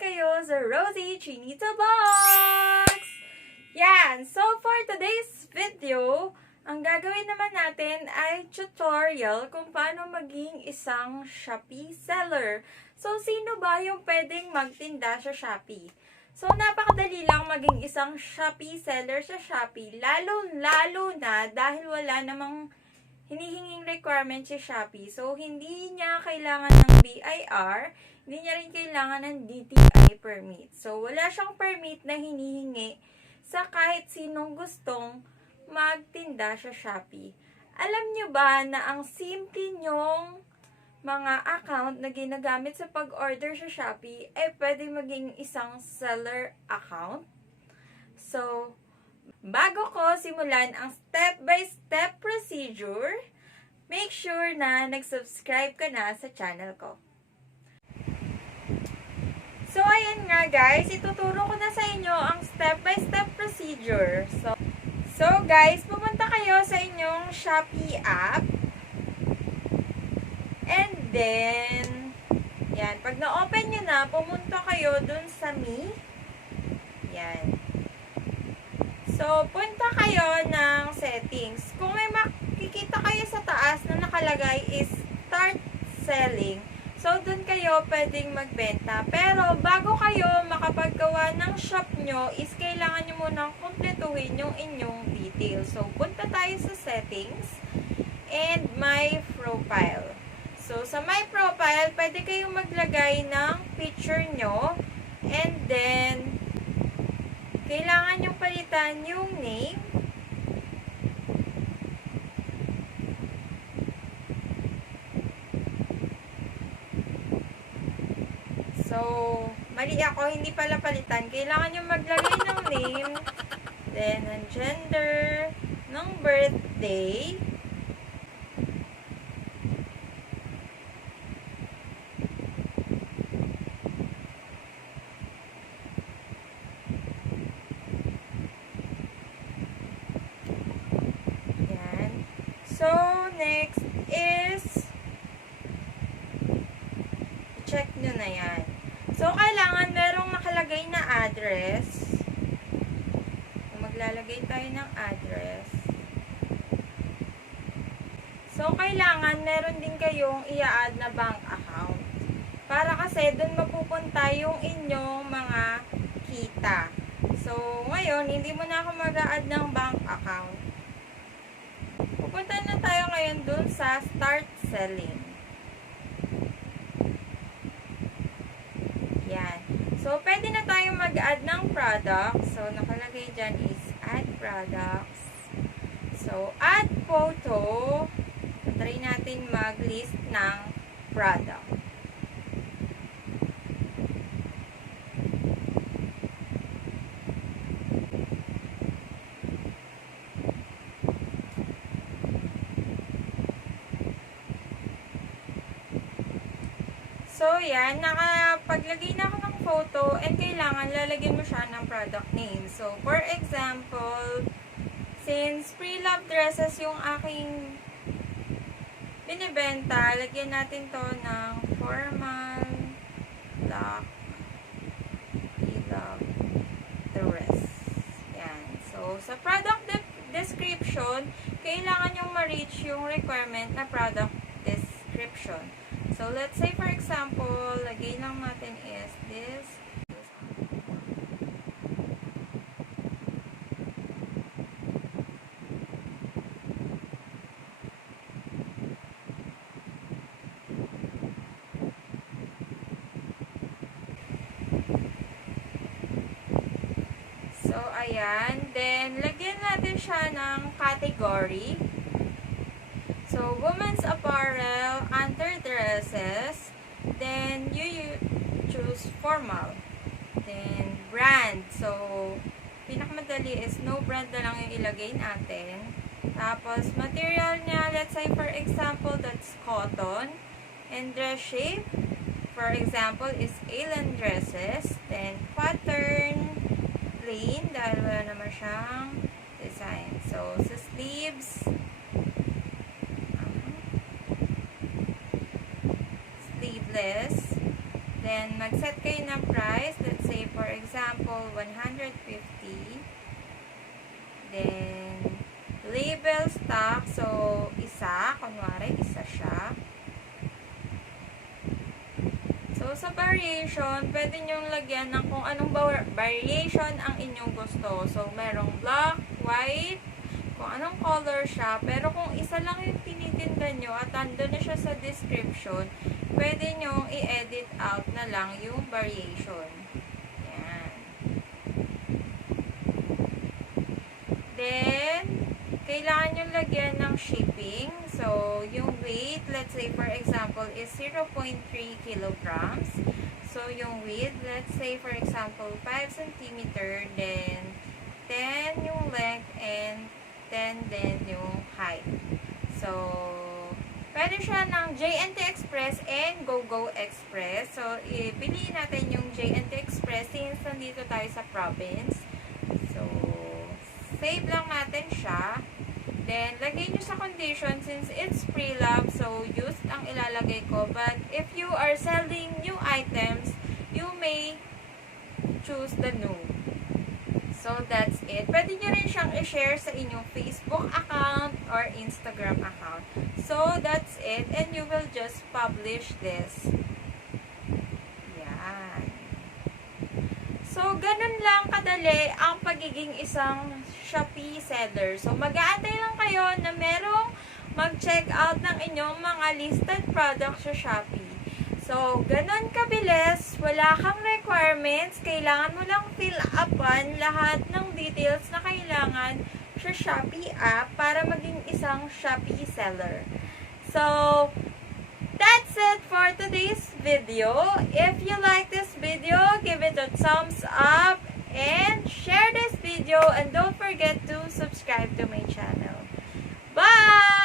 kayo sa rosiechinitavlogs.business! Yan! So, for today's video, ang gagawin naman natin ay tutorial kung paano maging isang Shopee seller. So, sino ba yung pwedeng magtinda sa Shopee? So, napakadali lang maging isang Shopee seller sa Shopee, lalo na dahil wala namang hinihinging requirement si Shopee. So, hindi niya kailangan ng BIR, hindi niya rin kailangan ng DTI permit. So, wala siyang permit na hinihingi sa kahit sinong gustong magtinda sa Shopee. Alam niyo ba na ang simple nyong mga account na ginagamit sa pag-order sa Shopee ay pwede maging isang seller account? So, bago ko simulan ang step-by-step procedure, make sure na nag-subscribe ka na sa channel ko. So, ayan nga guys, ituturo ko na sa inyo ang step-by-step procedure. So guys, pumunta kayo sa inyong Shopee app. And then, yan, pag na-open nyo na, pumunta kayo dun sa Me. Yan. So, punta kayo ng settings. Kung may makikita kayo sa taas na nakalagay is start selling, so dun kayo pwedeng magbenta. Pero bago kayo makapaggawa ng shop nyo, is kailangan nyo munang kumpletuhin yung inyong details. So, punta tayo sa settings and my profile. So, sa my profile, pwede kayong maglagay ng picture nyo and then kailangan yung palitan yung name. So, mali ako, hindi pala palitan. Kailangan yung maglagay ng name, then ng gender, ng birthday, so, next is check nyo na yan. So, kailangan merong nakalagay na address. Maglalagay tayo ng address. So, kailangan meron din kayong i-add na bank account. Para kasi dun mapupunta yung inyong mga kita. So, ngayon, hindi mo na ako mag-a-add ng bank account. Pupunta na tayo ngayon dun sa start selling. Yan. So, pwede na tayo mag-add ng products. So, nakalagay dyan is add products. So, add photo. Try natin mag-list ng product. So, yan, nakapaglagay na ako ng photo and kailangan lalagyan mo siya ng product name. So, for example, since pre-love dresses yung aking binibenta, lagyan natin to ng formal black pre-love dress. Yan. So, sa product description, kailangan yung ma-reach yung requirement na product description. So, let's say for example, lagay lang natin is this. So, ayan. Then, lagyan natin siya ng category. So, women's apparel, underdresses, then you choose formal. Then, brand. So, pinakamadali is no brand na lang yung ilagay natin. Tapos, material niya, let's say for example, that's cotton. And dress shape, for example, is alien dresses. Then, pattern, plain, dahil wala naman siyang design. So, sa sleeves, sleeveless. Then, mag-set kayo ng price. price. Let's say, for example, 150. Then, label stock. So, isa. Kunwari, isa siya. So, sa variation, pwede nyong lagyan ng kung anong variation ang inyong gusto. So, merong black, white, kung anong color siya. Pero kung isa lang yung tinitinda nyo at andun na siya sa description, pwede nyong i-edit out na lang yung variation. Yan. Then, kailangan nyo lagyan ng shipping. So, yung weight, let's say for example, is 0.3 kilograms. So, yung width, let's say for example, 5 cm, then 10 yung length, and 10 then yung height. So, pwede siya ng J&T Express and GoGo Express. So, piliin natin yung J&T Express since nandito tayo sa province. So, save lang natin siya. Then, lagay nyo sa condition since it's pre-love. So, used ang ilalagay ko. But, if you are selling new items, you may choose the new. So, that's it. Pwede nyo rin siyang i-share sa inyong Facebook account or Instagram account. So, that's it. And you will just publish this. Yan. So, ganun lang kadali ang pagiging isang Shopee seller. So, mag-aantay lang kayo na merong mag-check out ng inyong mga listed products sa Shopee. So, ganun kabilis, wala kang requirements, kailangan mo lang fill upan lahat ng details na kailangan sa Shopee app para maging isang Shopee seller. So, that's it for today's video. If you like this video, give it a thumbs up and share this video, and don't forget to subscribe to my channel. Bye!